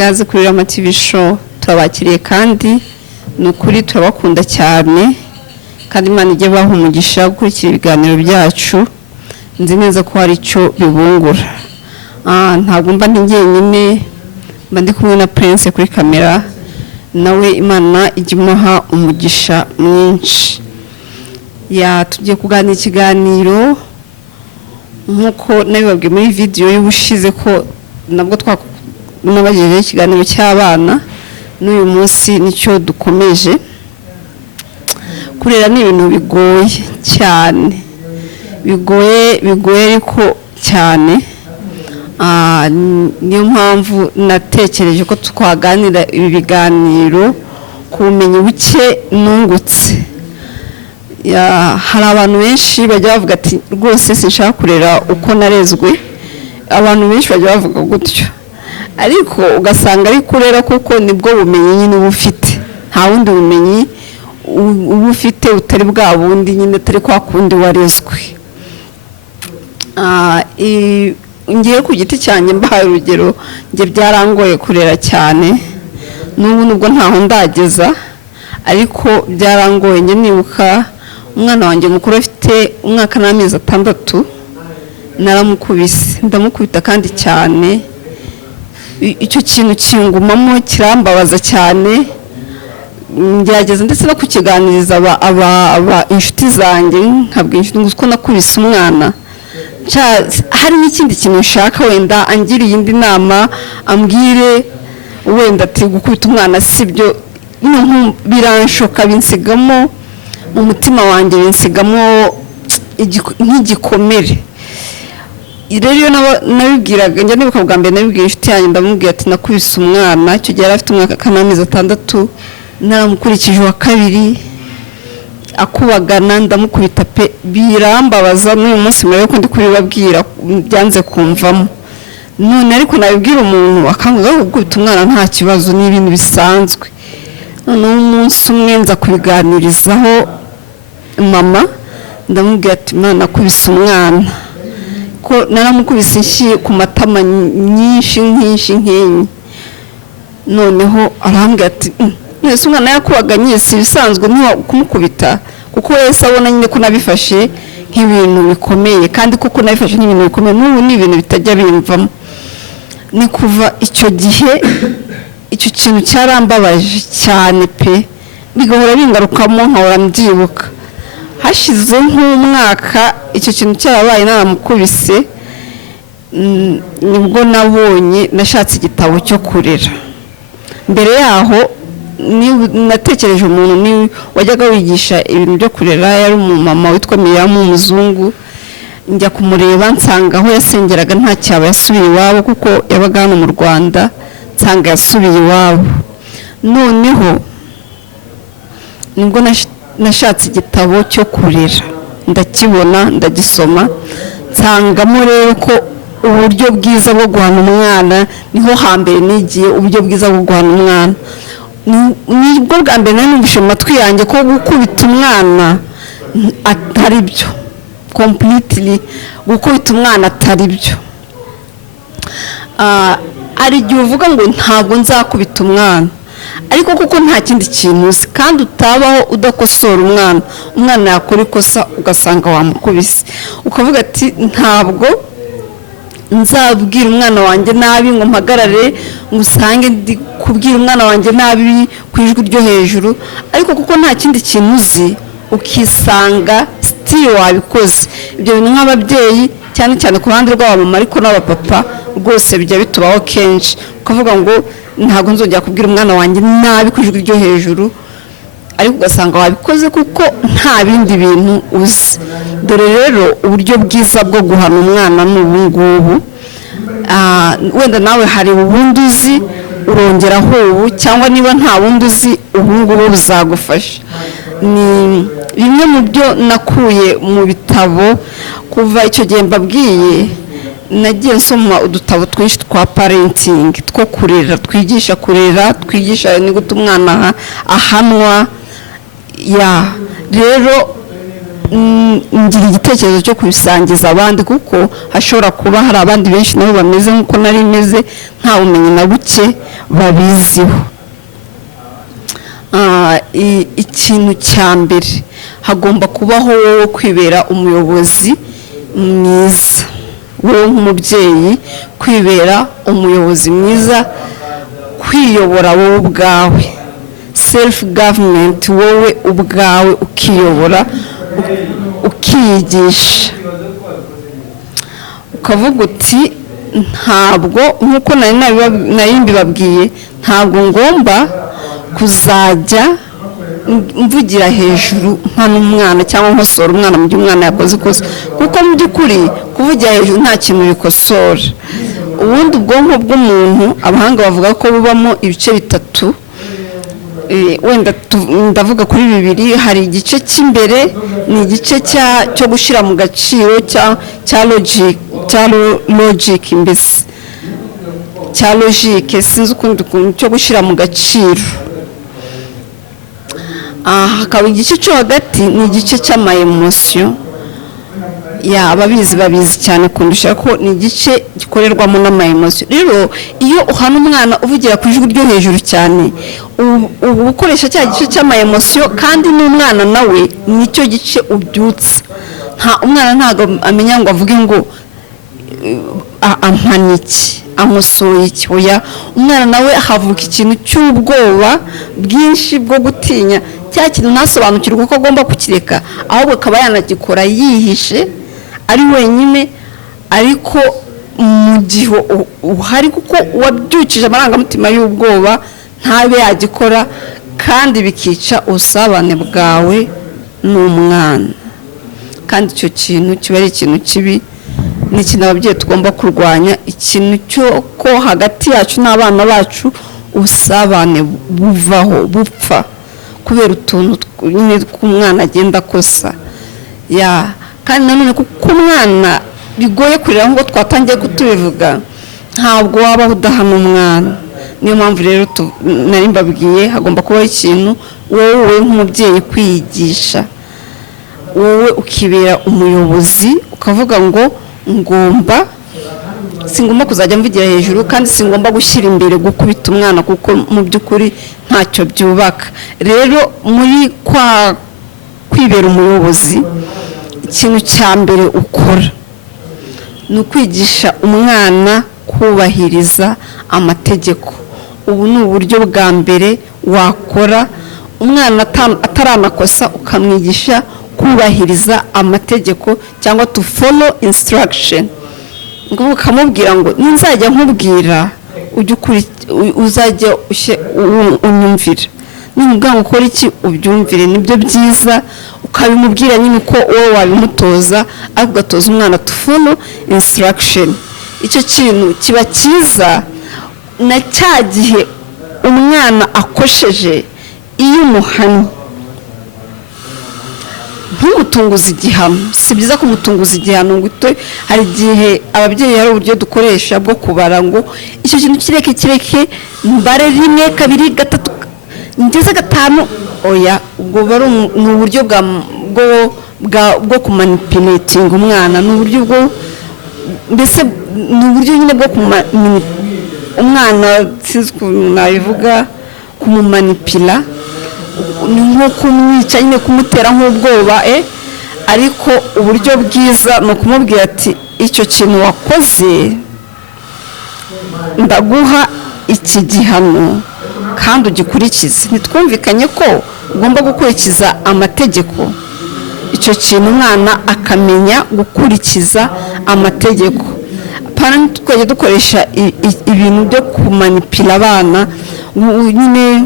ikaze kuri Rama TV show. Turabakiriye kandi nukuri turabakunda cyane kandi Imana ijye baha umugisha gukurikira ibiganiro byacu. Nzi neza ko hari icyo bibungura. Ntabwo mba ndi njyenyine, mba ndi kumwe na Prince kuri kamera, nawe Imana ijye imuha umugisha mwinshi. Tugiye kuganira ikiganiro nkuko nabibabwiye muri video y'ubushize ko nabwo nabagejeje ikiganiro cy'abana, n'uyu munsi nicyo dukomeje. Kurera ni ibintu bigoye cyane, bigoye ariko cyane. Niyo mpamvu natekereje ko twaganira ibi biganiro ku bumenyi buke nungutse. Hari abantu benshi bajya bavuga ati rwose sinshaka kurera uko narezwe. Abantu benshi bajya bavuga gutyo, ariko ugasanga ari kurera kuko nibwo bumenyi nyine uba ufite. Nta wundi bumenyi uba ufite utari bwa bundi nyine, atari kwa kundi warezwe. Ngiye ku giti cyanjye mbahaye urugero, njye byarangoye kurera cyane, n'ubu nubwo ntaho ndageza, ariko byarangoye. Njye nibuka umwana wanjye mukuru afite umwaka n'amezi 6, naramukubise, ndamukubita kandi cyane. Icyo kintu kingumamo kirambabaza cyane, ngerageza ndetse no kukiganiriza inshuti zanjye, nkabwira inshuti ko nakubise umwana. Hari n'ikindi kintu nshaka wenda angiriye indi nama, ambwire wenda ati gukubita umwana sibyo. Biranshoka, binsigamo mu mutima wanjye, binsigamo nk'igikomere. Rero iyo nabibwiraga, njya nibuka bwa mbere nabibwira inshuti yanjye, ndamubwira ati nakubise umwana. Icyo gihe yari afite umwaka n'amezi 6, naramukurikije wa kabiri akubagana, ndamukubita pe, birambabaza. N'uyu munsi mbere yuko ndi kubibabwira byanze kumvamo. None ariko nabibwira umuntu akambwira ko gukubita umwana nta kibazo, ni ibintu bisanzwe. None umunsi umwe nza kubiganirizaho mama, ndamubwira ati Imana nakubise umwana, ko naramukubise inshyi ku matama nyinshi nk'enye. Noneho arambwira ati nese umwana yakubaganye si bisanzwe kumukubita, kuko wese abona nyine ko nabifashe nk'ibintu bikomeye, kandi koko nabifashe nk'ibintu bikomeye. N'ubu ni ibintu bitajya bimvamo. Ni kuva icyo gihe icyo kintu cyarambabaje cyane pe, bigahora bingarukamo nkahora mbyibuka. Hashize nk'umwaka icyo kintu cyarabaye, naramukubise. Nibwo nabonye nashatse igitabo cyo kurera. Mbere yaho natekereje umuntu wajyaga wigisha ibintu byo kurera, yari umumama witwa Miriam, umuzungu. Njya kumureba, nsanga aho yasengeraga nta cyaba, yasubiye iwabo, kuko yabaga hano mu Rwanda. Nsanga yasubiye iwabo. Noneho nibwo nashatse igitabo cyo kurera, ndakibona, ndagisoma, nsangamo rero ko uburyo bwiza bwo guhana umwana, niho hambere nigiye uburyo bwiza bwo guhana umwana. Nibwo bwa mbere nari numvise mu matwi yanjye ko gukubita umwana atari byo, completely gukubita umwana atari byo. Ari igihe uvuga ngo ntabwo nzakubita umwana, ariko kuko nta kindi kintu uzi, kandi utabaho udakosora umwana yakora ikosa ugasanga wamukubise, ukavuga ati ntabwo nzabwira umwana wanjye nabi ngo mpagarare ngo usange ndi kubwira umwana wanjye nabi ku ijwi ryo hejuru. Ariko kuko nta kindi kintu uzi, ukisanga still wabikoze. Ibyo bintu nk'ababyeyi cyane cyane ku ruhande rw'abamama, ariko n'abapapa rwose bijya bitubaho kenshi, ukavuga ngo ntabwo nzongera kubwira umwana wanjye nabi ku ijwi ryo hejuru, ariko ugasanga wabikoze kuko nta bindi bintu uzi. Dore rero uburyo bwiza bwo guhana umwana n'ubu ngubu. Wenda nawe hari ubundi uzi, urongeraho ubu, cyangwa niba nta wundi uzi, ubu ngubu buzagufasha. Ni bimwe mu byo nakuye mu bitabo. Kuva icyo gihe mbabwiye, nagiye nsoma udutabo twinshi twa parenting, two kurera, twigisha kurera, twigisha ni gute umwana ahanwa. Rero ngira igitekerezo cyo kubisangiza abandi, kuko hashobora kuba hari abandi benshi nabo bameze nk'uko nari meze, nta bumenyi na buke babiziho. Ikintu cya mbere, hagomba kubaho wowe kwibera umuyobozi mwiza, wowe nk'umubyeyi kwibera umuyobozi mwiza, kwiyobora wowe ubwawe, self government, wowe ubwawe ukiyobora, ukiyigisha, ukavuga uti ntabwo, nk'uko nari mbibabwiye, ntabwo ngomba kuzajya mvugira hejuru nkana umwana cyangwa nkosora umwana mu gihe umwana yakoze ikosa, kuko mu by'ukuri kuvugira hejuru nta kintu bikosora. Ubundi ubwonko bw'umuntu abahanga bavuga ko bubamo ibice bitatu, wenda ndavuga kuri bibiri. Hari igice cy'imbere, ni igice cyo gushyira mu gaciro cya logic, mbese cya logique, sinzi ukundi kuntu, cyo gushyira mu gaciro. Hakaba igice cyo hagati, ni igice cy'ama emotion. Ababizi babizi cyane kundusha ko ni igice gikorerwamo n'ama emotion. Rero iyo uhana umwana uvugira ku ijwi ryo hejuru cyane, ubu ukoresha cya gice cy'ama emotion, kandi n'umwana nawe nicyo gice ubyutsa. Umwana ntabwo amenya ngo avuge ngo ampaniki, amusoye iki. Oya, umwana nawe havuka ikintu cy'ubwoba bwinshi bwo gutinya cya kintu ntasobanukirwe ko agomba kukireka, ahubwo akaba yanagikora yihishe ari wenyine, ariko mu gihe uhari, kuko wabyukije amarangamutima y'ubwoba ntabe yagikora, kandi bikica ubusabane bwawe n'umwana. Kandi icyo kintu kiba ari ikintu kibi, ni ikintu ababyeyi tugomba kurwanya, ikintu cyo ko hagati yacu n'abana bacu ubusabane buvaho, bupfa kubera utuntu nyine tw'umwana agenda akosa. Kandi nanone kuko umwana bigoye kurera ngo twatangiye kutubivuga, ntabwo wabaho udahana umwana. Niyo mpamvu rero nari mbabwiye hagomba kubaho ikintu wowe nk'umubyeyi kwiyigisha, wowe ukibera umuyobozi, ukavuga ngo singomba kuzajya mvugira hejuru, kandi singomba gushyira imbere gukubita umwana, kuko mu by'ukuri ntacyo byubaka. Rero muri kwibera umuyobozi, ikintu cya mbere ukora ni ukwigisha umwana kubahiriza amategeko. Ubu ni uburyo bwa mbere wakora, umwana ataranakosa ukamwigisha kubahiriza amategeko, cyangwa to follow instruction. Ngo ukamubwira ngo ninzajya nkubwira uzajya unyumvira, nimubwira ngo ukora iki ubyumvire, nibyo byiza. Ukabimubwira nyine uko wowe wabimutoza, ariko ugatoza umwana to follow instruction. Icyo kintu kiba cyiza na cya gihe umwana akosheje, iyo umuhannye ntumutunguze igihano. Si byiza kumutunguza igihano ngo hari igihe ababyeyi hari uburyo dukoresha bwo kubara ngo icyo kintu kireke mbare 1 2 3 ngeze 5. Oya, ubwo bari ni uburyo bwo kumanipulating umwana, ni uburyo bwo, mbese ni uburyo nyine bwo umwana, sinzi ukuntu nabivuga, kumumanipula, ni nko kumwica nyine, kumutera nk'ubwoba. Ariko uburyo bwiza ni ukumubwira ati icyo kintu wakoze ndaguha iki gihano kandi ugikurikize. Ntitwumvikanye ko ugomba gukurikiza amategeko. Icyo kintu umwana akamenya gukurikiza amategeko. Twajya dukoresha ibintu byo kumanipula abana nyine.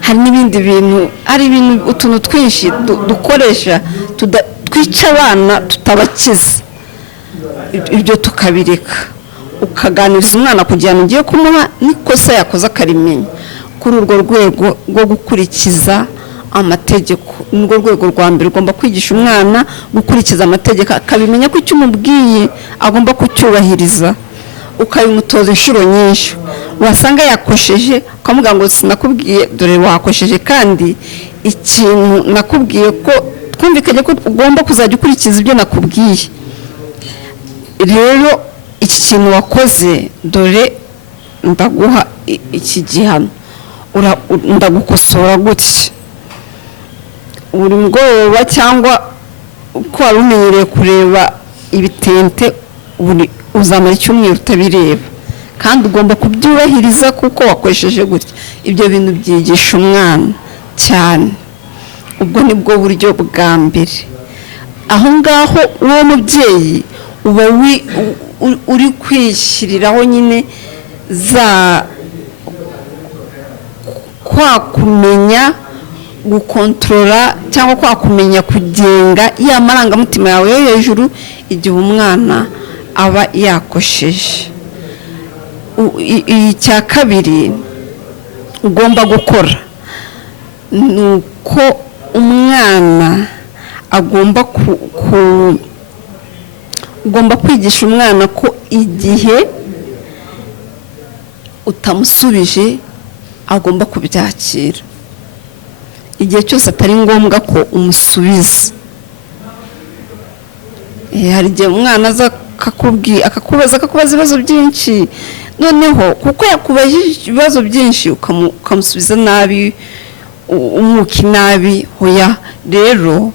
Hari n'ibindi bintu, hari utuntu twinshi dukoresha twica abana tutabakiza. Ibyo tukabireka, ukaganiriza umwana kugira ngo ugiye kumuha n'ikosa yakoze akarimenya. Kuri urwo rwego rwo gukurikiza amategeko, ni rwo rwego rwa mbere. Ugomba kwigisha umwana gukurikiza amategeko, akabimenya ko icyo umubwiye agomba kucyubahiriza, ukabimutoza inshuro nyinshi. Wasanga yakosheje ukamubwira ngo sinakubwiye, dore wakosheje, kandi ikintu nakubwiye ko twumvikanye ko ugomba kuzajya ukurikiza ibyo nakubwiye. Rero iki kintu wakoze, dore ndaguha iki gihano, ndagukosora gutya. Buri mugoroba cyangwa uko wari umenyereye kureba ibitente, uzamara icyumweru utabireba, kandi ugomba kubyubahiriza kuko wakoresheje gutya. Ibyo bintu byigisha umwana cyane. Ubwo nibwo buryo bwa mbere. Aho ngaho uwo mubyeyi uba uri kwishyiriraho nyine kwa kumenya gukontorora cyangwa kwa kumenya kugenga ya marangamutima yawe yo hejuru igihe umwana aba yakosheje. Icya kabiri ugomba gukora ni uko umwana ugomba kwigisha umwana ko igihe utamusubije agomba kubyakira. Igihe cyose atari ngombwa ko umusubiza. Hari igihe umwana aza akakubaza ibibazo byinshi, noneho kuko yakubajije ibibazo byinshi ukamusubiza nabi, umwuka nabi. Hoya, rero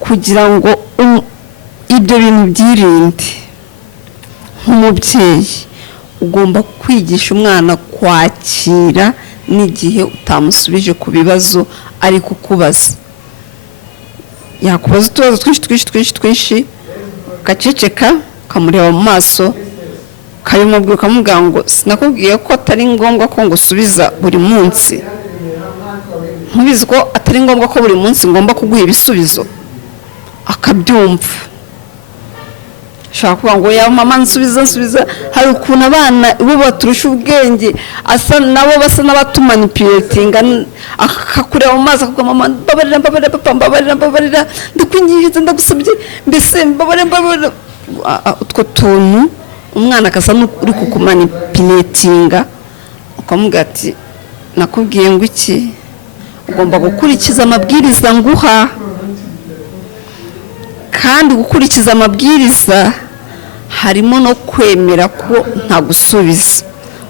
kugira ngo ibyo bintu byirinde, nk'umubyeyi ugomba kwigisha umwana kwakira n'igihe utamusubije ku bibazo ari kukubaza. Yakubaza utubazo twinshi, ugaceceka, ukamureba mu maso, ukamubwira ngo sinakubwiye ko atari ngombwa ko ngusubiza buri munsi? Ntubizi ko atari ngombwa ko buri munsi ngomba kuguha ibisubizo? Akabyumva. Shaka kuvuga ngo ya mama nsubiza. Hari ukuntu abana bo baturusha ubwenge, nabo basa n'abatumanipulatinga, akakureba mu maso akavuga mama mbabarira papa mbabarira ndakwinginze ndagusabye mbese mbabarira. Utwo tuntu umwana akasa n'uri kukumanipulatinga, ukamubwira ati nakubwiye ngo iki? Ugomba gukurikiza amabwiriza nguha. Kandi gukurikiza amabwiriza harimo no kwemera ko ntagusubiza.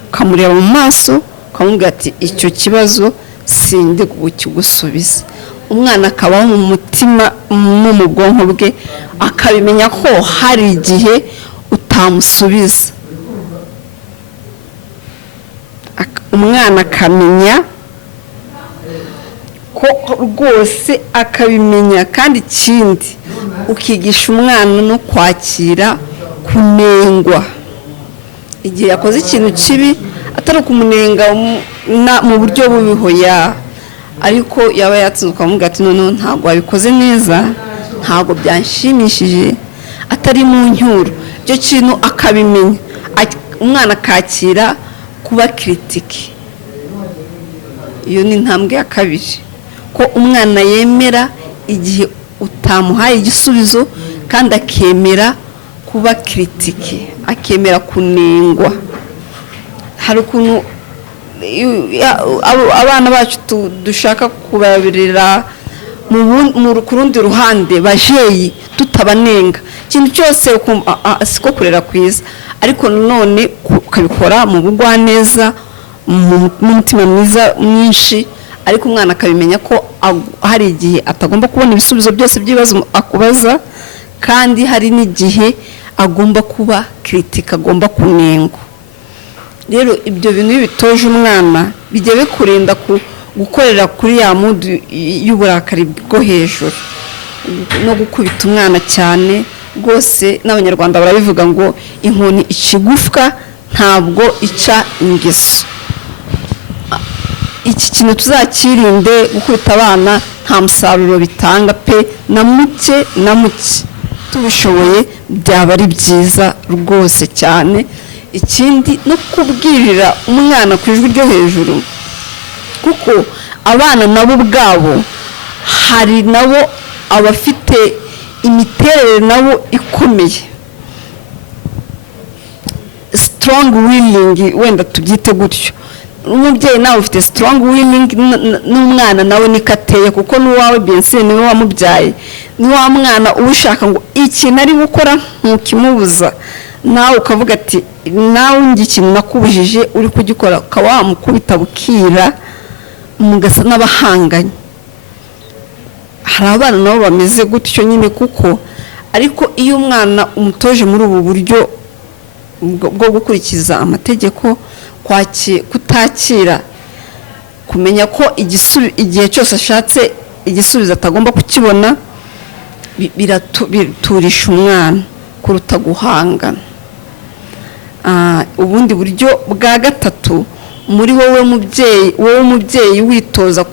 Ukamureba mu maso, ukamubwira ati icyo kibazo sindi kukigusubiza. Umwana akabaho mu mutima no mu bwonko bwe, akabimenya ko hari igihe utamusubiza. Umwana akamenya ko rwose, akabimenya. Kandi ikindi, ukigisha umwana no kwakira kunengwa. Igihe yakoze ikintu kibi, atari ukumunenga mu buryo bubihoya, ariko yaba yatsinzwe ukamubwira ati noneho ntabwo wabikoze neza, ntabwo byanshimishije, atari mu ncyuro. Icyo kintu akabimenya, umwana akakira kuba kiritike. Iyo ni intambwe ya kabiri, ko umwana yemera igihe utamuhaye igisubizo, kandi akemera kuba kiritike, akemera kunengwa. Hari ukuntu abana bacu dushaka kubarera ku rundi ruhande, bajeyi, tutabanenga ikintu cyose, siko kurera kwiza. Ariko none ukabikora mu bugwaneza, n'umutima mwiza mwinshi, ariko umwana akabimenya ko hari igihe atagomba kubona ibisubizo byose by'ibibazo akubaza, kandi hari n'igihe agomba kuba kiritike, agomba kunengwa. Rero ibyo bintu iyo bitoje umwana, bijya bikurinda gukorera kuri ya mudu y'uburakari bwo hejuru no gukubita umwana cyane. Rwose n'Abanyarwanda barabivuga ngo inkoni ikigufwa ntabwo ica ingeso. Iki kintu tuzakirinde, gukubita abana nta musaruro bitanga pe, na muke. Tubishoboye byaba ari byiza rwose cyane. Ikindi no kubwirira umwana ku ijwi ryo hejuru, kuko abana nabo ubwabo hari nabo abafite imiterere nabo ikomeye, strong willing, wenda tubyite gutyo. umubyeyi nawe ufite strong willing n'umwana nawe nikateye kuko n'uwawe Beyonce niwe wamubyaye ni wa mwana ushaka ngo ikintu ari gukora ntukimubuza nawe ukavuga ati nawe ikintu nakubujije uri kugikora ukaba wamukubita bukira mugasa n'abahanganye. Hari abana nabo bameze gutyo nyine kuko ariko iyo umwana umutoje muri ubu buryo bwo gukurikiza amategeko kutakira kumenya ko igihe cyose ashatse igisubizo atagomba kukibona biraturisha umwana kuruta guhangana. Ubundi buryo bwa gatatu muri wowe mubyeyi witoza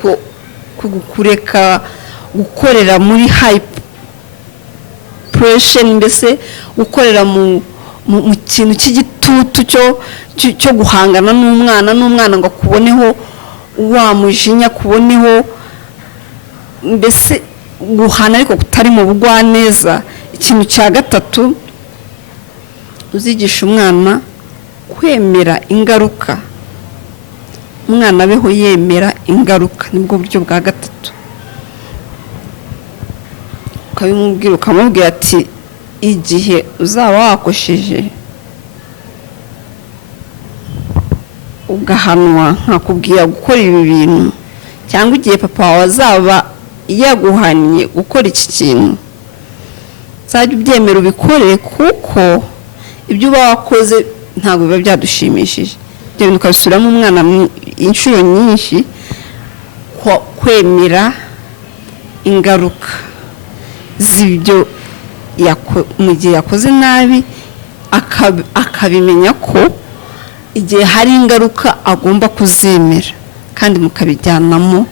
kureka gukorera muri high pressure mbese gukorera mu kintu cy'igitutu cyo guhangana n'umwana ngo akuboneho wamujinya kuboneho mbese guhana ariko kutari mu bugwaneza. Ikintu cya gatatu uzigisha umwana kwemera ingaruka, umwana abeho yemera ingaruka, nibwo buryo bwa gatatu. Ukabimubwira ukamubwira ati igihe uzaba wakosheje ugahanwa nkakubwira gukora ibi bintu cyangwa igihe papa wawe azaba yaguhannye gukora iki kintu uzajya ubyemera ubikore kuko ibyo uba wakoze ntabwo biba byadushimishije. Ibyo bintu ukabisubiramo umwana inshuro nyinshi kwemera ingaruka z'ibyo mu gihe yakoze nabi akabimenya ko igihe hari ingaruka agomba kuzemera kandi mukabijyanamo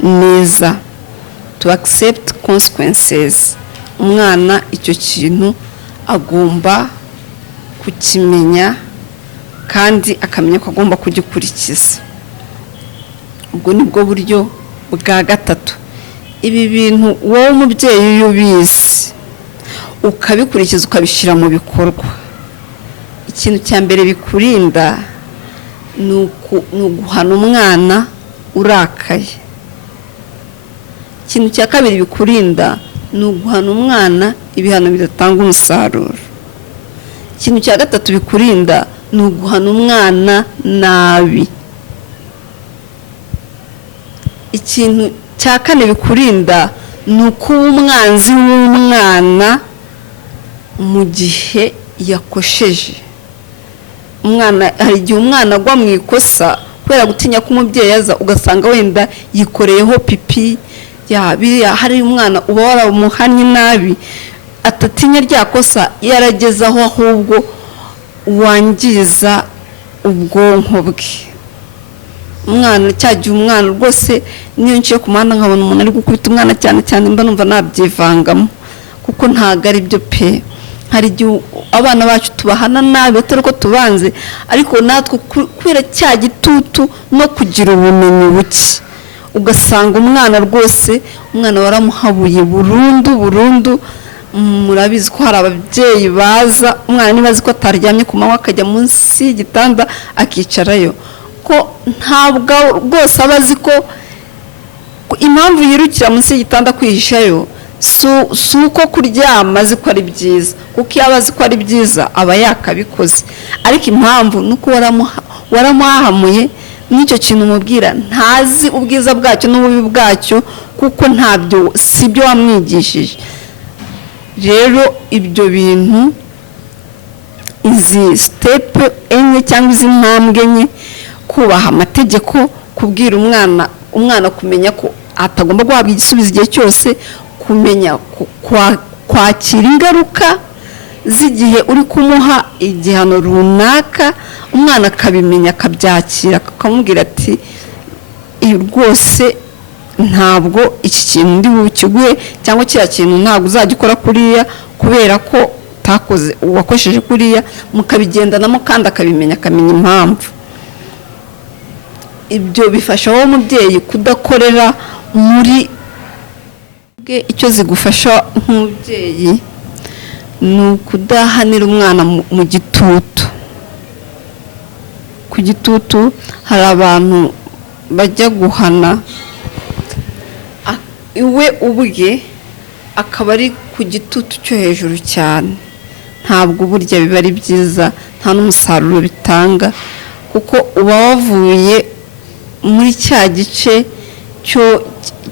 neza. To accept consequences, umwana icyo kintu agomba kukimenya kandi akamenya ko agomba kugikurikiza. Ubwo nibwo buryo bwa gatatu. Ibi bintu wowe umubyeyi iyo ubizi ukabikurikiza ukabishyira mu bikorwa, ikintu cya mbere bikurinda ni uguhana umwana urakaye. Ikintu cya kabiri bikurinda ni uguhana umwana ibihano bidatanga umusaruro. Ikintu cya gatatu bikurinda ni uguhana umwana nabi. Ikintu cya kane bikurinda ni ukuba umwanzi w'umwana mu gihe yakosheje. Hari igihe umwana agwa mu ikosa kubera gutinya ko umubyeyi aza ugasanga wenda yikoreyeho pipi hari umwana uba waramuhannye nabi atatinya rya kosa yaragezaho ahubwo wangiza ubwonko bwe. Umwana cyagiye umwana rwose niyo nciye ku muhanda nkabona umuntu ari gukubita umwana cyane mba numva nabyivangamo kuko ntago ari byo pe. Hari igihe abana bacu tubahana nabi atari ko tubanze ariko natwe kubera cya gitutu no kugira ubumenyi buke ugasanga umwana rwose umwana waramuhabuye burundu. Murabizi ko hari ababyeyi baza umwana nibazi ko ataryamye ku manywa akajya munsi y'igitanda akicarayo ko ntabwo rwose abazi ko impamvu yirukira munsi y'igitanda kwihishayo si uko kuryama azi ko ari byiza kuko iyo abazi ko ari byiza aba yakabikoze ariko impamvu ni uko waramuhahamuye n'icyo kintu umubwira ntazi ubwiza bwacyo n'ububi bwacyo kuko ntabyo si byo wamwigishije. Rero ibyo bintu izi step enye cyangwa izi ntambwe enye kubaha amategeko kubwira umwana kumenya ko atagomba guhabwa igisubizo igihe cyose kumenya kwakira ingaruka z'igihe uri kumuha igihano runaka umwana akabimenya akabyakira akamubwira ati rwose ntabwo iki kintu ndi bukiguhe cyangwa kiriya kintu ntabwo uzagikora kuriya kubera ko utakoze uwakosheje kuriya mukabigendanamo kandi akabimenya akamenya impamvu. Ibyo bifasha wowe umubyeyi kudakorera muri icyo zigufasha nk'umubyeyi ni ukudahanira umwana mu gitutu ku gitutu hari abantu bajya guhana iwe ubwe akaba ari ku gitutu cyo hejuru cyane, ntabwo burya biba ari byiza, nta n'umusaruro bitanga, kuko uba wavuye muri cya gice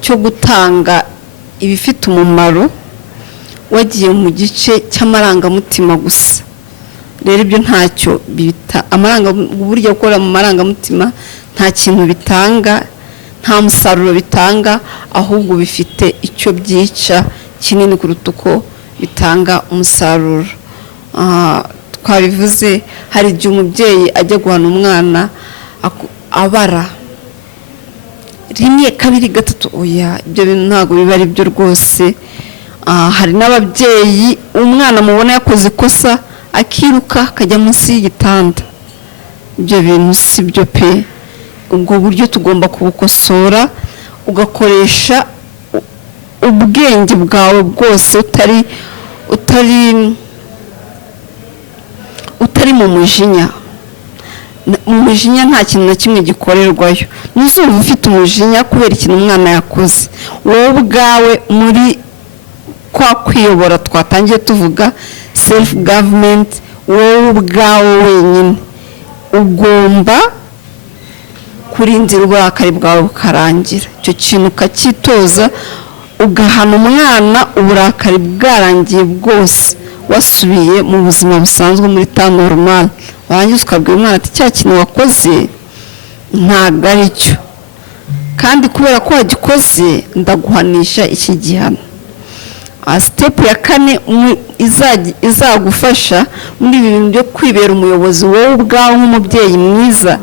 cyo gutanga ibifite umumaro wagiye mu gice cy'amarangamutima gusa. Rero ibyo ntacyo bita uburyo gukora mu marangamutima nta kintu bitanga, nta musaruro bitanga, ahubwo bifite icyo byica kinini kuruta uko bitanga umusaruro. Twabivuze, hari igihe umubyeyi ajya guhana umwana abara rimwe kabiri gatatu, oya ibyo bintu ntabwo biba ari byo rwose. Hari n'ababyeyi umwana mubona yakoze ikosa akiruka akajya munsi y'igitanda, ibyo bintu si byo pe. ubwo buryo tugomba kubukosora, ugakoresha ubwenge bwawe bwose utari mu mujinya. Mu mujinya nta kintu na kimwe gikorerwayo. Ntuzumva ufite umujinya kubera ikintu umwana yakoze. Wowe ubwawe muri kwa kwiyobora twatangiye tuvuga self government, wowe ubwawe wenyine ugomba kurindira uburakari bwawe bukarangira. Icyo kintu ukacyitoza, ugahana umwana uburakari bwarangiye bwose, wasubiye mu buzima busanzwe muri temps normal. Warangiza ukabwira umwana ati cya kintu wakoze ntabwo ari cyo, kandi kubera ko wagikoze ndaguhanisha iki gihano. Step ya 4 izagufasha muri ibi bintu byo kwibera umuyobozi wowe ubwawe nk'umubyeyi mwiza.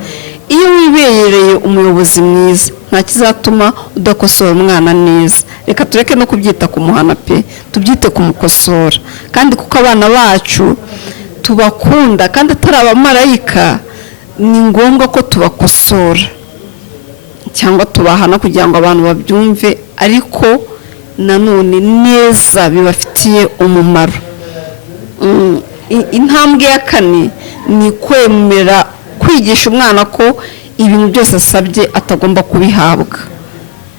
Iyo wibereye umuyobozi mwiza nta kizatuma udakosora umwana neza. Reka tureke no kubyita kumuhana pe, tubyite kumukosora. Kandi kuko abana bacu tubakunda kandi atari abamarayika, ni ngombwa ko tubakosora cyangwa tubahana kugira ngo abantu babyumve, ariko nanone neza bibafitiye umumaro. Intambwe ya 4 ni kwemera kwigisha umwana ko ibintu byose asabye atagomba kubihabwa,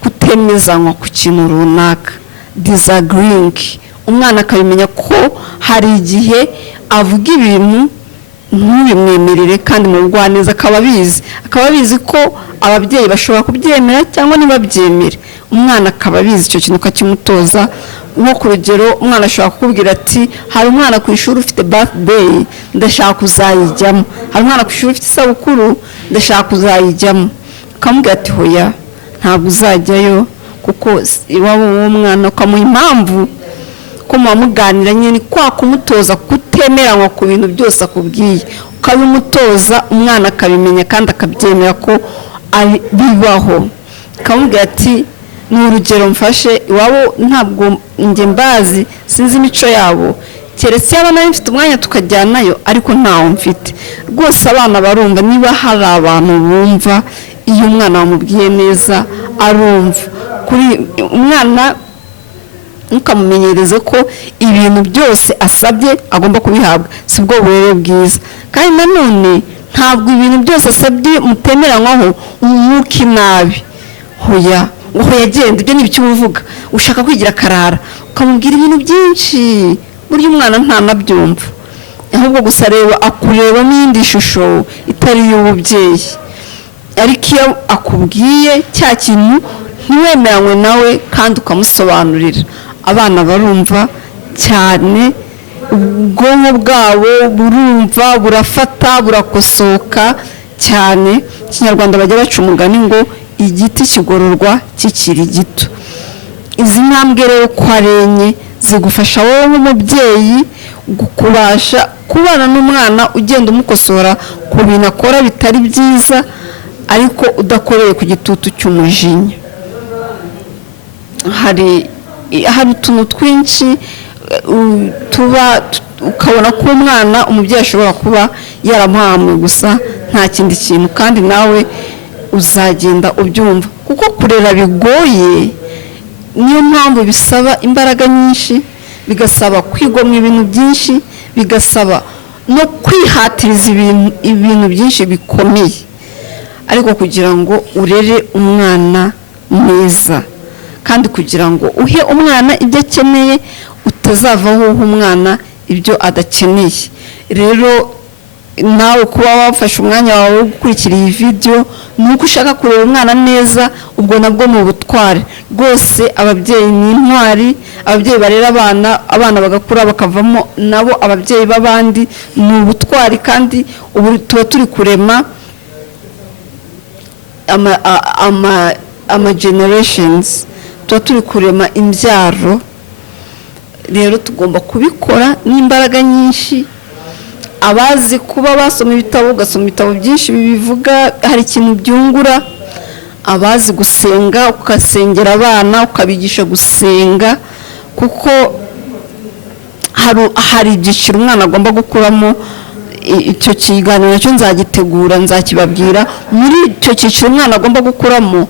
kutemezanywa ku kintu runaka, disagreeing. Umwana akabimenya ko hari igihe avuga ibintu ntubimwemerere kandi mu rwaneza akaba abizi ko ababyeyi bashobora kubyemera cyangwa ntibabyemere. Umwana akaba abizi icyo kintu ukakimutoza. Nko ku rugero, umwana ashobora kukubwira ati hari umwana ku ishuri ufite birthday ndashaka kuzayijyamo, hari umwana ku ishuri ufite isabukuru ndashaka kuzayijyamo. Ukamubwira ati hoya ntabwo uzajyayo, kuko iwabo uwo mwana ukamuha impamvu ko mubamuganira nyine, kwa kumutoza kutemeranywa ku bintu byose akubwiye, ukabimutoza umwana akabimenya kandi akabyemera ko bibaho. Ukamubwira ati ni urugero mfashe, iwabo ntabwo njye mbazi, sinzi imico yabo, keretse yaba nayo mfite umwanya tukajyanayo, ariko ntawo mfite. Rwose abana barumva, niba hari abantu bumva iyo umwana wamubwiye neza arumva. Kuri umwana ntukamumenyereze ko ibintu byose asabye agomba kubihabwa, sibwo burere bwiza. Kandi nanone ntabwo ibintu byose asabye mutemeranywaho umwuka inabi. Hoya yagenda, ibyo n'ibyo uvuga ushaka kwigira karara, ukamubwira ibintu byinshi, burya umwana ntanabyumva, ahubwo gusa akureba n'indi shusho itari y'ububyeyi. Ariko iyo akubwiye cya kintu ntiwemeranywe nawe kandi ukamusobanurira, abana barumva cyane, ubwonko bwabo burumva, burafata, burakosoka cyane. Ikinyarwanda bajya baca umugani ngo igiti kigororwa kikiri gito. Izi ntambwe rero ko ari enye zigufasha wowe nk'umubyeyi kubasha kubana n'umwana ugenda umukosora ku bintu akora bitari byiza, ariko udakoreye ku gitutu cy'umujinya. Hari utuntu twinshi ukabona ko umwana umubyeyi ashobora kuba yaramuhamuye gusa nta kindi kintu, kandi nawe uzagenda ubyumva, kuko kurera bigoye. Niyo mpamvu bisaba imbaraga nyinshi, bigasaba kwigomwa ibintu byinshi, bigasaba no kwihatiriza ibintu byinshi bikomeye, ariko kugira ngo urere umwana neza kandi kugira ngo uhe umwana ibyo akeneye, utazavaho uha umwana ibyo adakeneye. Rero nawe kuba wafashe umwanya wawe wo gukurikira iyi video ni uko ushaka kureba umwana neza, ubwo nabwo mu butware rwose. Ababyeyi ni intwari, ababyeyi barera abana bagakura bakavamo nabo ababyeyi b'abandi, ni ubutwari. kandi ubu tuba turi kurema ama generations, tuba turi kurema imbyaro. Rero tugomba kubikora n'imbaraga nyinshi. Abazi kuba basoma ibitabo, ugasoma ibitabo byinshi bibivuga, hari ikintu byungura. Abazi gusenga, ukasengera abana, ukabigisha gusenga, kuko hari ibyiciro umwana agomba gukuramo. Icyo kiganiro cyo nzagitegura, nzakibabwira. Muri icyo cyiciro umwana agomba gukuramo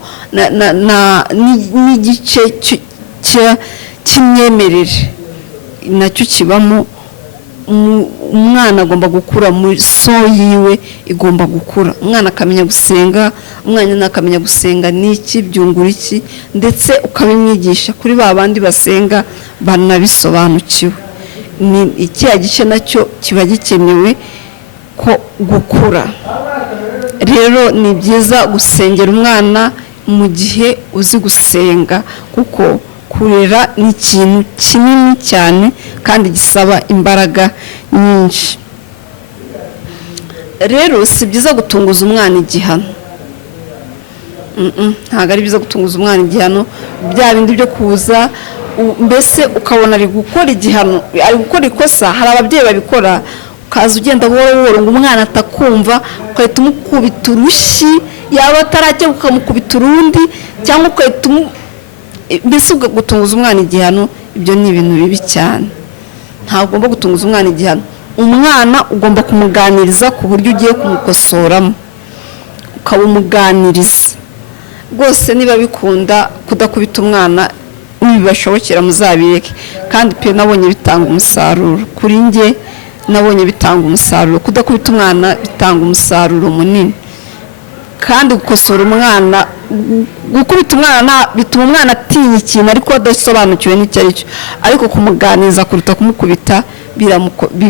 n'igice cy'imyemerere nacyo kibamo. Umwana agomba gukura muri so yiwe, igomba gukura. Umwana akamenya gusenga, umwana akamenya gusenga n'iki, byungura iki, ndetse ukabimwigisha kuri ba bandi basenga banabisobanukiwe. Ni ikiya gice nacyo kiba gikenewe ko gukura. Rero ni byiza gusengera umwana mu gihe uzi gusenga, kuko kurera ni ikintu kinini cyane kandi gisaba imbaraga nyinshi. Rero si byiza gutunguza umwana igihano. Ntabwo ari byiza gutunguza umwana igihano, bya bindi byo kuza mbese ukabona ari gukora igihano, ari gukora ikosa. Hari ababyeyi babikora, ukaza ugenda buhoro buhoro ngo umwana atakumva, ugahita umukubita urushyi, yaba atarajya ukamukubita urundi, cyangwa ugahita mbese gutunguza umwana igihano. Ibyo ni ibintu bibi cyane. Ntabwo ugomba gutunguza umwana igihano. Umwana ugomba kumuganiriza ku buryo ugiye kumukosoramo, ukabumuganiriza rwose. Niba bikunda kudakubita umwana, nibibashobokera muzabireke. kandi pe nabonye bitanga umusaruro kuri njye, nabonye bitanga umusaruro. Kudakubita umwana bitanga umusaruro munini, kandi gukosora umwana, gukubita umwana bituma umwana atinya ikintu ariko adasobanukiwe n'icyo ari cyo, ariko kumuganiza kuruta kumukubita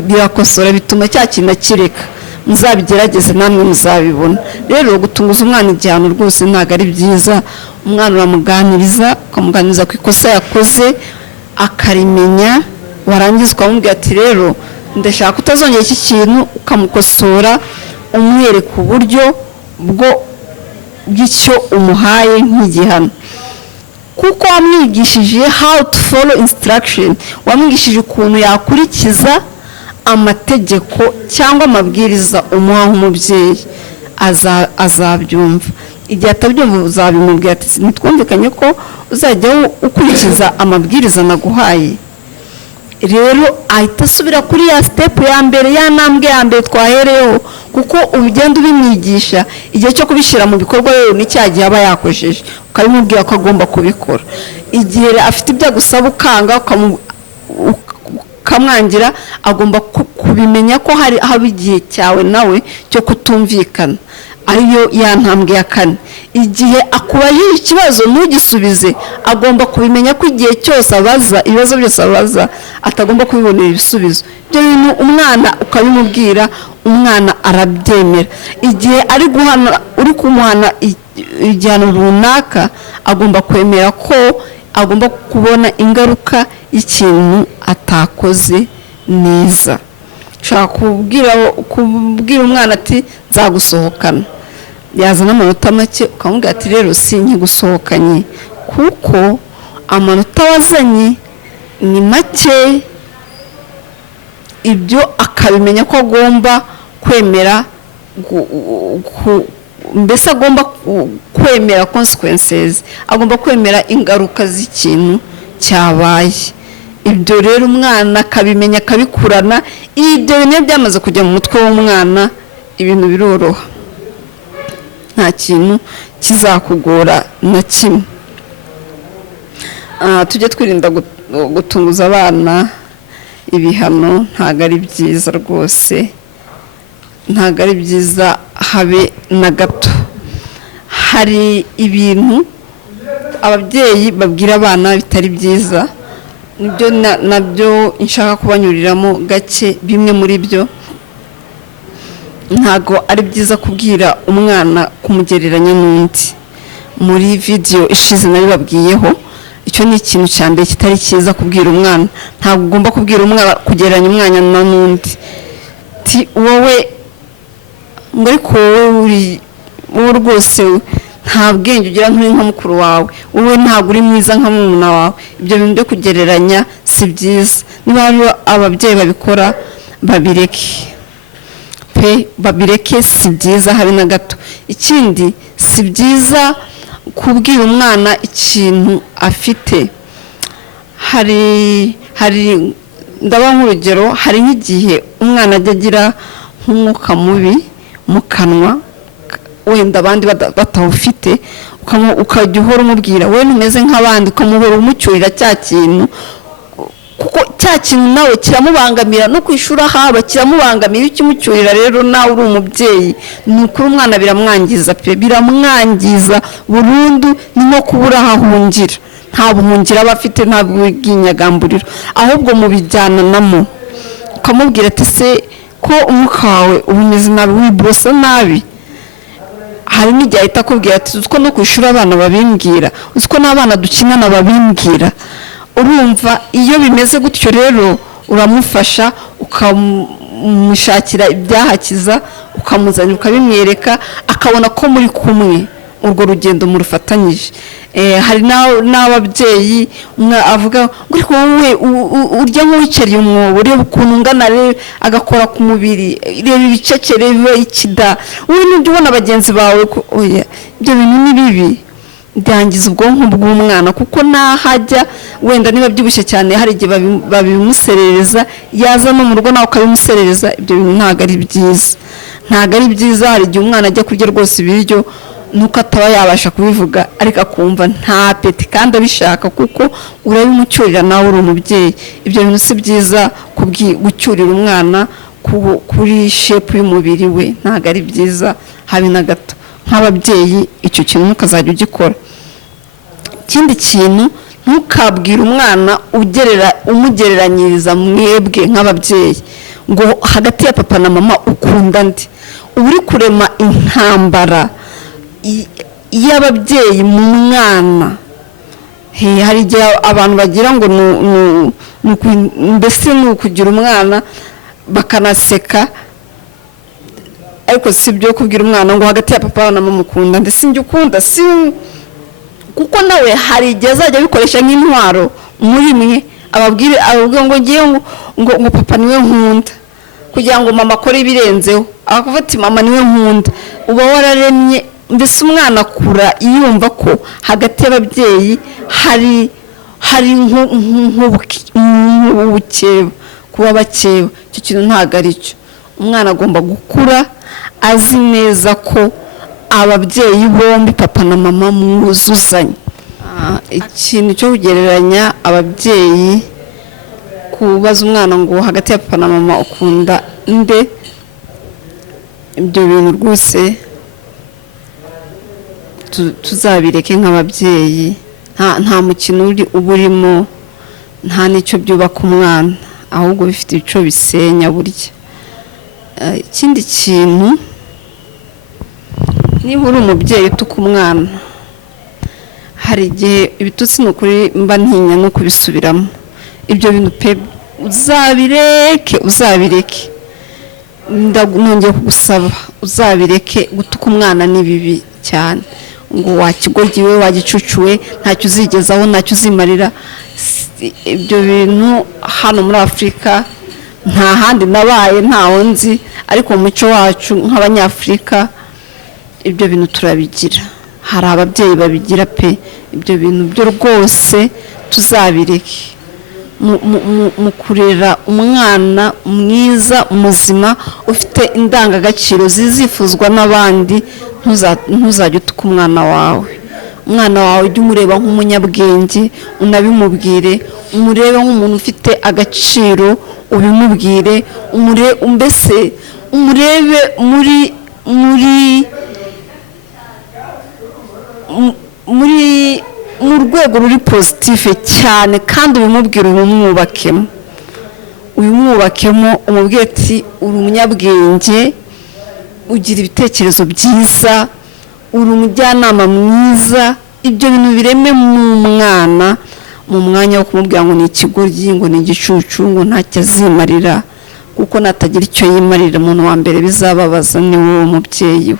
birakosora, bituma cya kintu akireka. Muzabigerageze namwe muzabibona. Rero gutunguza umwana igihano rwose ntabwo ari byiza. Umwana uramuganiriza, ukamuganiriza ku ikosa yakoze akarimenya, warangiza ukamubwira ati rero ndashaka kutazongera iki kintu, ukamukosora umwereka uburyo bw'icyo umuhaye nk'igihano, kuko wamwigishije how to follow instruction, wamwigishije ukuntu yakurikiza amategeko cyangwa amabwiriza umuha nk'umubyeyi, azabyumva. Igihe atabyumva uzabimubwira ati nitwumvikanye ko uzajya ukurikiza amabwiriza naguhaye. Rero ahita asubira kuri ya step ya mbere, ya ntambwe ya mbere twahereyeho, kuko ubugenda ubimwigisha. Igihe cyo kubishyira mu bikorwa rero ni cya gihe aba yakojeje, ukabimubwira ko agomba kubikora. Igihe afite ibyo agusaba ukanga ukamwangira, agomba kubimenya ko haba igihe cyawe nawe cyo kutumvikana, ariyo ya ntambwe ya kane. Igihe akubajije ikibazo ntugisubize, agomba kubimenya ko igihe cyose abaza ibibazo byose abaza atagomba kubibonera ibisubizo. Ibyo bintu umwana ukabimubwira, umwana arabyemera. Igihe uri kumuhana igihano runaka, agomba kwemera ko agomba kubona ingaruka y'ikintu atakoze neza. Ushaka kubwira umwana ati nzagusohokana, yazana amanota make, ukamubwira ati rero sinkigusohokanye kuko amanota wazanye ni make. Ibyo akabimenya ko agomba kwemera, mbese agomba kwemera consequences, agomba kwemera ingaruka z'ikintu cyabaye. Ibyo rero umwana akabimenya, akabikurana. Ibyo bintu byamaze kujya mu mutwe w'umwana, ibintu biroroha, nta kintu kizakugora na kimwe. Tujye twirinda gutunguza abana ibihano, ntabwo ari byiza rwose. ntabwo ari byiza habe na gato. Hari ibintu ababyeyi babwira abana bitari byiza, nibyo nabyo nshaka kubanyuriramo gake. Bimwe muri byo, ntabwo ari byiza kubwira umwana kumugereranya n'undi. Muri video ishize nabibabwiyeho, icyo ni ikintu cya mbere kitari cyiza kubwira umwana. Ntabwo ugomba kubwira umwana kugereranya umwana n'undi. Wowe ngo ariko wowe rwose nta bwenge ugira nk'uri nka mukuru wawe, wowe ntabwo uri mwiza nka murumuna wawe. Ibyo bintu byo kugereranya si byiza. Niba hari ababyeyi babikora, babireke pe, babireke, si byiza habe na gato. Ikindi, si byiza kubwira umwana ikintu afite. Hari ndaba nk'urugero, hari nk'igihe umwana ajya agira nk'umwuka mubi mu kanwa, wenda abandi batawufite, ukajya uhora umubwira we ntumeze nk'abandi, ukamuhora umucyurira cya kintu, kuko cya kintu nawe kiramubangamira, no ku ishuri haba kiramubangamira. Iyo ukimucyurira rero nawe uri umubyeyi, ni ukuri umwana biramwangiza pe, biramwangiza burundu. ni nko kubura aho ahungira. Nta buhungiro aba afite, nta bw'inyagamburiro, ahubwo mubijyananamo ukamubwira ati se ko umwuka wawe uba umeze nabi, wiborosa nabi. Hari n'igihe ahita akubwira ati uzi ko no ku ishuri abana babimbwira, uzi ko n'abana dukinana babimbwira. Urumva iyo bimeze gutyo rero uramufasha, ukamushakira ibyahakiza, ukamuzana ukabimwereka, akabona ko muri kumwe, urwo rugendo murufatanyije. Hari n'ababyeyi avuga ngo ariko wowe urya nk'uwicariye umwobo, ureba ukuntu ungana, agakora ku mubiri, reba ibicecere biba ikida, wowe n'ibyo ubona bagenzi bawe. Oya, ibyo bintu ni bibi, byangiza ubwonko bw'umwana, kuko nahajya wenda niba byibushye cyane, hari igihe babimuserereza, yaza no mu rugo nawe ukabimuserereza. Ibyo bintu ntabwo ari byiza, ntabwo ari byiza. Hari igihe umwana ajya kurya rwose ibiryo, nuko ataba yabasha kubivuga, ariko akumva nta peti kandi abishaka, kuko urabimucyurira nawe uri umubyeyi. Ibyo bintu si byiza gucyurira umwana kuri shepu y'umubiri we, ntabwo ari byiza habe na gato. Nk'ababyeyi icyo kintu ntukazajya ugikora. Ikindi kintu, ntukabwire umwana umugereranyiriza mwebwe nk'ababyeyi ngo hagati ya papa na mama ukunda ndi. Uba uri kurema intambara y'ababyeyi mu mwana. Hari igihe abantu bagira ngo mbese ni ukugira umwana bakanaseka, ariko si byo kubwira umwana ngo hagati ya papa na mama ukunda ndetse njye ukunda, si kuko nawe hari igihe azajya abikoresha nk'intwaro muri mwe, ababwira ngo ngiye ngo papa niwe nkunda, kugira ngo mama akore ibirenzeho, akavuga ati mama niwe nkunda. Uba wararemye, mbese umwana akura yumva ko hagati y'ababyeyi hari nk'ubukeba, kuba bakeba. Icyo kintu ntabwo ari cyo. Umwana agomba gukura azi neza ko ababyeyi bombi, papa na mama, mwuzuzanya. Ikintu cyo kugereranya ababyeyi, kubaza umwana ngo hagati ya papa na mama ukunda nde, ibyo bintu rwose tuzabireke nk'ababyeyi. Nta mukino uba urimo, nta n'icyo byubaka umwana, ahubwo bifite icyo bisenya burya. Ikindi kintu, niba uri umubyeyi utuka umwana, hari igihe ibitutsi ni ukuri mba ntinya no kubisubiramo. Ibyo bintu pe uzabireke. Nongeye kugusaba uzabireke. Gutuka umwana ni bibi cyane, ngo wakigoryiwe, wagicucuwe, ntacyo uzigezaho, ntacyo uzimarira. Ibyo bintu hano muri Afurika nta handi nabaye, ntaho nzi, ariko mu muco wacu nk'abanyafurika ibyo bintu turabigira. Hari ababyeyi babigira pe. Ibyo bintu byo rwose tuzabireke. Mu kurera umwana mwiza, muzima, ufite indangagaciro zizifuzwa n'abandi, ntuzajye utuka umwana wawe. Umwana wawe ujye umureba nk'umunyabwenge, unabimubwire. Umurebe nk'umuntu ufite agaciro, ubimubwire. Mbese umurebe mu rwego ruri pozitife cyane, kandi ubimubwira ubimwubakemo umubwire ati uri umunyabwenge, ugira ibitekerezo byiza, uri umujyanama mwiza. Ibyo bintu bireme mu mwana, mu mwanya wo kumubwira ngo ni ikigoryi, ngo ni igicucu, ngo ntacyo azimarira, kuko natagira icyo yimarira umuntu wa mbere bizababaza ni wowe mubyeyi we.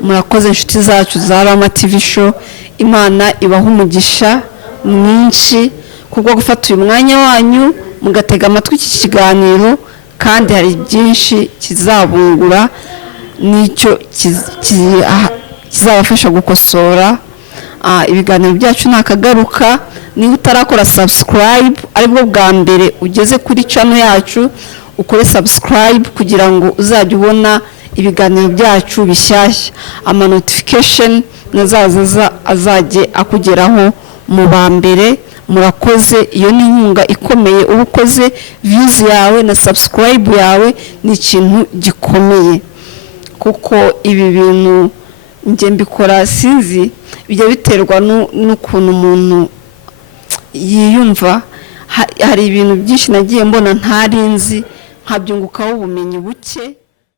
Murakoze inshuti zacu za Rama TV show, Imana ibaha umugisha mwinshi kubwo gufata uyu mwanya wanyu mugatega amatwi iki kiganiro, kandi hari byinshi kizabungura n'icyo kizabafasha gukosora ibiganiro byacu. Nakagaruka, niba utarakora subscribe aribwo bwa mbere ugeze kuri channel yacu, ukore subscribe kugira ngo uzajye ubona ibiganiro byacu bishyashya, ama notification nazaza azajye akugeraho mu ba mbere. Murakoze, iyo ni inkunga ikomeye uba ukoze. Views yawe na subscribe yawe ni ikintu gikomeye, kuko ibi bintu njye mbikora sinzi, bijya biterwa n'ukuntu umuntu yiyumva. Hari ibintu byinshi nagiye mbona ntari nzi, nkabyungukaho ubumenyi buke.